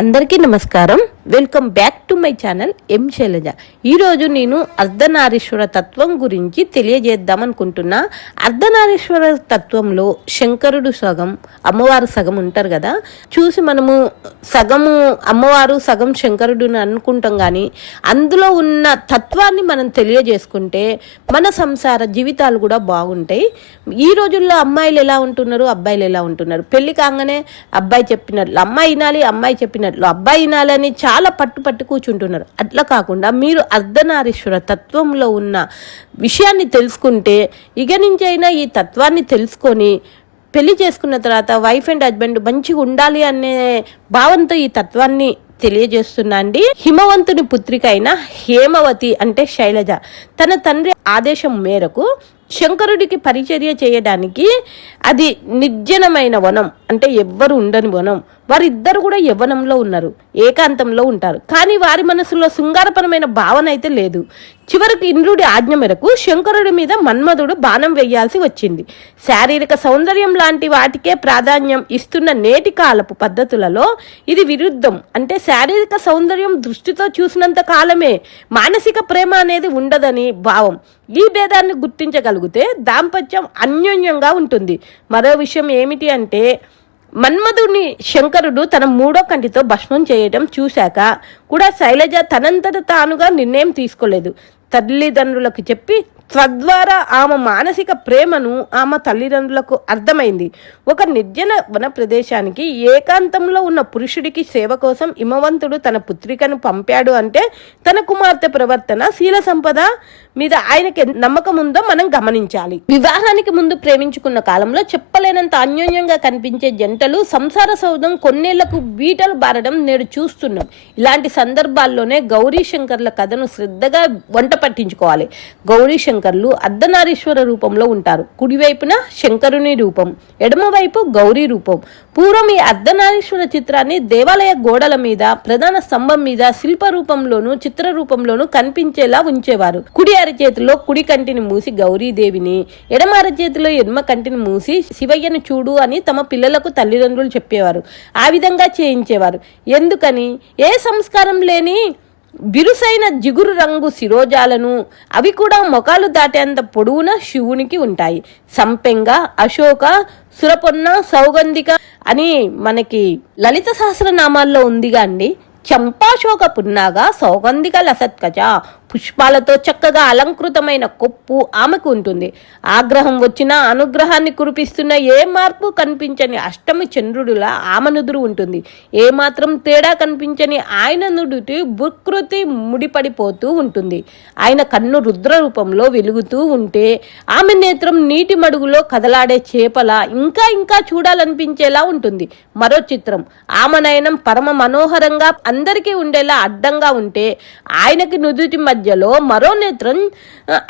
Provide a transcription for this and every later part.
అందరికీ నమస్కారం. Welcome back to my channel M Sailaja ఈరోజు నేను అర్ధనారీశ్వర తత్వం గురించి తెలియజేద్దాం అనుకుంటున్నా. అర్ధనారీశ్వర తత్వంలో శంకరుడు సగం అమ్మవారు సగం ఉంటారు కదా. చూసి మనము సగము అమ్మవారు సగం శంకరుడు అని అనుకుంటాం కానీ అందులో ఉన్న తత్వాన్ని మనం తెలియజేసుకుంటే మన సంసార జీవితాలు కూడా బాగుంటాయి. ఈ రోజుల్లో అమ్మాయిలు ఎలా ఉంటున్నారు? అబ్బాయిలు ఎలా ఉంటున్నారు? పెళ్ళి కాగానే అబ్బాయి చెప్పినట్లు అమ్మాయి వినాలి అమ్మాయి చెప్పిన అన్నట్లు అబ్బాయి వినాలని చాలా పట్టు పట్టు కూర్చుంటున్నారు. అట్లా కాకుండా మీరు అర్ధనారీశ్వర తత్వంలో ఉన్న విషయాన్ని తెలుసుకుంటే ఇక నుంచైనా ఈ తత్వాన్ని తెలుసుకొని పెళ్ళి చేసుకున్న తర్వాత వైఫ్ అండ్ హస్బెండ్ మంచిగా ఉండాలి అనే భావంతో ఈ తత్వాన్ని తెలియజేస్తున్నా అండి. హిమవంతుని పుత్రిక అయిన హేమవతి అంటే శైలజ. తన తండ్రి ఆదేశం మేరకు శంకరుడికి పరిచర్య చేయడానికి అది నిర్జనమైన వనం. అంటే ఎవ్వరు ఉండని వనం. వారిద్దరు కూడా యవ్వనంలో ఉన్నారు. ఏకాంతంలో ఉంటారు. కానీ వారి మనసులో శృంగారపరమైన భావన అయితే లేదు. చివరికి ఇంద్రుడి ఆజ్ఞ మేరకు శంకరుడి మీద మన్మధుడు బాణం వేయాల్సి వచ్చింది. శారీరక సౌందర్యం లాంటి వాటికే ప్రాధాన్యం ఇస్తున్న నేటి కాలపు పద్ధతులలో ఇది విరుద్ధం. అంటే శారీరక సౌందర్యం దృష్టితో చూసినంత కాలమే మానసిక ప్రేమ అనేది ఉండదని భావం. ఈ భేదాన్ని గుర్తించగలిగితే దాంపత్యం అన్యోన్యంగా ఉంటుంది. మరో విషయం ఏమిటి అంటే మన్మధుని శంకరుడు తన మూడో కంటితో భస్మం చేయడం చూశాక కూడా శైలజ తనంతట తానుగా నిర్ణయం తీసుకోలేదు. తల్లిదండ్రులకు చెప్పి తద్వారా ఆమె మానసిక ప్రేమను ఆమె తల్లిదండ్రులకు అర్థమైంది. ఒక నిర్జన వన ప్రదేశానికి ఏకాంతంలో ఉన్న పురుషుడికి సేవ కోసం హిమవంతుడు తన పుత్రికను పంపాడు అంటే తన కుమార్తె ప్రవర్తన శీల సంపద మీద ఆయనకి నమ్మకం ఉందో మనం గమనించాలి. వివాహానికి ముందు ప్రేమించుకున్న కాలంలో చెప్పలేనంత అన్యోన్యంగా కనిపించే జంటలు సంసార సౌధం కొన్నేళ్ళకు బీటలు బారడం నేడు చూస్తున్నాం. ఇలాంటి సందర్భాల్లోనే గౌరీ శంకర్ల కథను శ్రద్ధగా వంట పట్టించుకోవాలి. గౌరీ శంకర్లు అర్ధనారీశ్వర రూపంలో ఉంటారు. కుడివైపున శంకరుని రూపం ఎడమవైపు గౌరీ రూపం. పూర్వం ఈ అర్ధనారీశ్వర చిత్రాన్ని దేవాలయ గోడల మీద ప్రధాన స్తంభం మీద శిల్ప రూపంలోను చిత్ర రూపంలోను కనిపించేలా ఉంచేవారు. కుడి అరచేతిలో కుడి కంటిని మూసి గౌరీదేవిని ఎడమ అరచేతిలో ఎడమ కంటిని మూసి శివయ్యను చూడు అని తమ పిల్లలకు తల్లిదండ్రులు చెప్పేవారు. ఆ విధంగా చేయించేవారు. ఎందుకని? ఏ సంస్కారం లేని బిరుసైన జిగురు రంగు శిరోజాలను అవి కూడా మొఖాలు దాటేంత పొడవున శివునికి ఉంటాయి. సంపెంగ అశోక సురపొన్న సౌగంధిక అని మనకి లలిత సహస్రనామాల్లో ఉందిగా అండి. చంపాశోక పున్నాగా సౌగంధిక లసత్కజ పుష్పాలతో చక్కగా అలంకృతమైన కొప్పు ఆమెకు ఉంటుంది. ఆగ్రహం వచ్చినా అనుగ్రహాన్ని కురిపిస్తున్న ఏ మార్పు కనిపించని అష్టమి చంద్రుడిలా ఆమె నుదురు ఉంటుంది. ఏ మాత్రం తేడా కనిపించని ఆయన నుదుటి బుకృతి ముడిపడిపోతూ ఉంటుంది. ఆయన కన్ను రుద్ర రూపంలో వెలుగుతూ ఉంటే ఆమె నేత్రం నీటి మడుగులో కదలాడే చేపల ఇంకా ఇంకా చూడాలనిపించేలా ఉంటుంది. మరో చిత్రం ఆమె నయనం పరమ మనోహరంగా అందరికీ ఉండేలా అడ్డంగా ఉంటే ఆయనకి నుదుటి మధ్య మధ్యలో మరో నేత్రం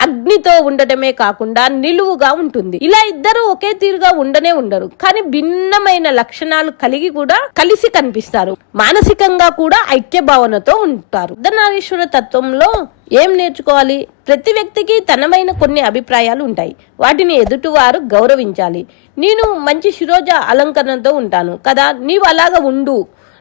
అగ్నితో ఉండటమే కాకుండా నిలువుగా ఉంటుంది. ఇలా ఇద్దరు ఒకే తీరుగా ఉండనే ఉండరు. కానీ భిన్నమైన లక్షణాలు కలిగి కూడా కలిసి కనిపిస్తారు. మానసికంగా కూడా ఐక్య భావనతో ఉంటారు. అర్ధనారీశ్వర తత్వంలో ఏం నేర్చుకోవాలి? ప్రతి వ్యక్తికి తనమైన కొన్ని అభిప్రాయాలు ఉంటాయి. వాటిని ఎదుటివారు గౌరవించాలి. నేను మంచి శిరోజ అలంకరణతో ఉంటాను కదా నీవు అలాగా ఉండు.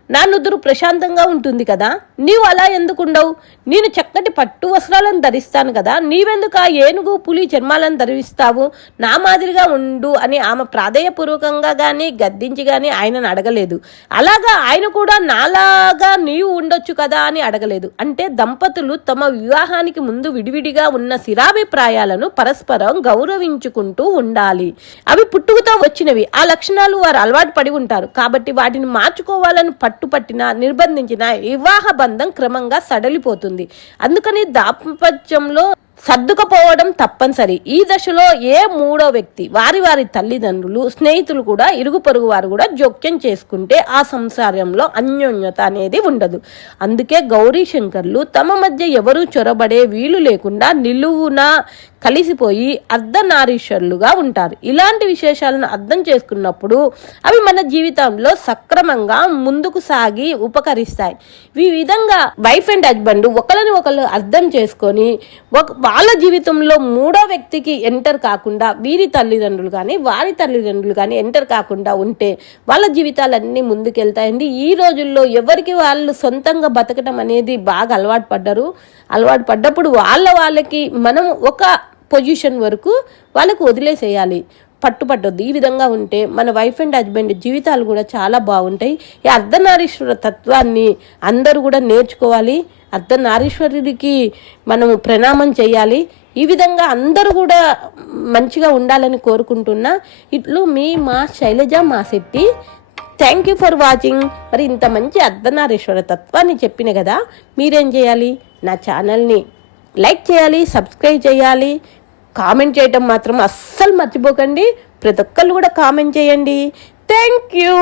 నా నుదురు ప్రశాంతంగా ఉంటుంది కదా. నీవు అలా ఎందుకు ఉండవు నేను చక్కటి పట్టు వస్త్రాలను ధరిస్తాను కదా నీవెందుకు ఆ ఏనుగు పులి చర్మాలను ధరిస్తావు? నా మాదిరిగా ఉండు అని ఆమె ప్రాధేయపూర్వకంగా కానీ గద్దించి కానీ ఆయనను అడగలేదు. అలాగా ఆయన కూడా నాలాగా నీవు ఉండొచ్చు కదా అని అడగలేదు. అంటే దంపతులు తమ వివాహానికి ముందు విడివిడిగా ఉన్న శిరాభిప్రాయాలను పరస్పరం గౌరవించుకుంటూ ఉండాలి. అవి పుట్టుకతో వచ్చినవి. ఆ లక్షణాలు వారు అలవాటు పడి ఉంటారు. కాబట్టి వాటిని మార్చుకోవాలని పట్టుపట్టిన నిర్బంధించిన వివాహ బంధం క్రమంగా సడలిపోతుంది. అందుకని దాంపత్యంలో సర్దుకపోవడం తప్పనిసరి. ఈ దశలో ఏ మూడో వ్యక్తి వారి వారి తల్లిదండ్రులు స్నేహితులు కూడా ఇరుగు పొరుగు వారు కూడా జోక్యం చేసుకుంటే ఆ సంసారంలో అన్యోన్యత అనేది ఉండదు. అందుకే గౌరీ శంకర్లు తమ మధ్య ఎవరూ చొరబడే వీలు లేకుండా నిలువున కలిసిపోయి అర్ధనారీశ్వరులుగా ఉంటారు. ఇలాంటి విశేషాలను అర్థం చేసుకున్నప్పుడు అవి మన జీవితంలో సక్రమంగా ముందుకు సాగి ఉపకరిస్తాయి. ఈ విధంగా వైఫ్ అండ్ హస్బెండ్ ఒకరిని ఒకరు అర్థం చేసుకొని ఒక వాళ్ళ జీవితంలో మూడో వ్యక్తికి ఎంటర్ కాకుండా వీరి తల్లిదండ్రులు కానీ వారి తల్లిదండ్రులు కానీ ఎంటర్ కాకుండా ఉంటే వాళ్ళ జీవితాలన్నీ ముందుకెళ్తాయండి. ఈ రోజుల్లో ఎవరికి వాళ్ళు సొంతంగా బతకడం అనేది బాగా అలవాటు పడ్డారు. అలవాటు పడ్డప్పుడు వాళ్ళ వాళ్ళకి మనం ఒక పొజిషన్ వరకు వాళ్ళకు వదిలేసేయాలి. పట్టుపట్టొద్దు. ఈ విధంగా ఉంటే మన వైఫ్ అండ్ హస్బెండ్ జీవితాలు కూడా చాలా బాగుంటాయి. ఈ అర్ధనారీశ్వర తత్వాన్ని అందరూ కూడా నేర్చుకోవాలి. అర్ధనారీశ్వరుడికి మనం ప్రణామం చేయాలి. ఈ విధంగా అందరూ కూడా మంచిగా ఉండాలని కోరుకుంటున్నా. ఇట్లు మీ మా శైలజ మా Shetty thank you for watching. మరి ఇంత మంచి అర్ధనారీశ్వర తత్వాన్ని చెప్పిన కదా మీరేం చేయాలి? నా ఛానల్ని లైక్ చేయాలి సబ్స్క్రైబ్ చేయాలి కామెంట్ చేయటం మాత్రం అస్సలు మర్చిపోకండి. ప్రతి ఒక్కళ్ళు కూడా కామెంట్ చేయండి. Thank you.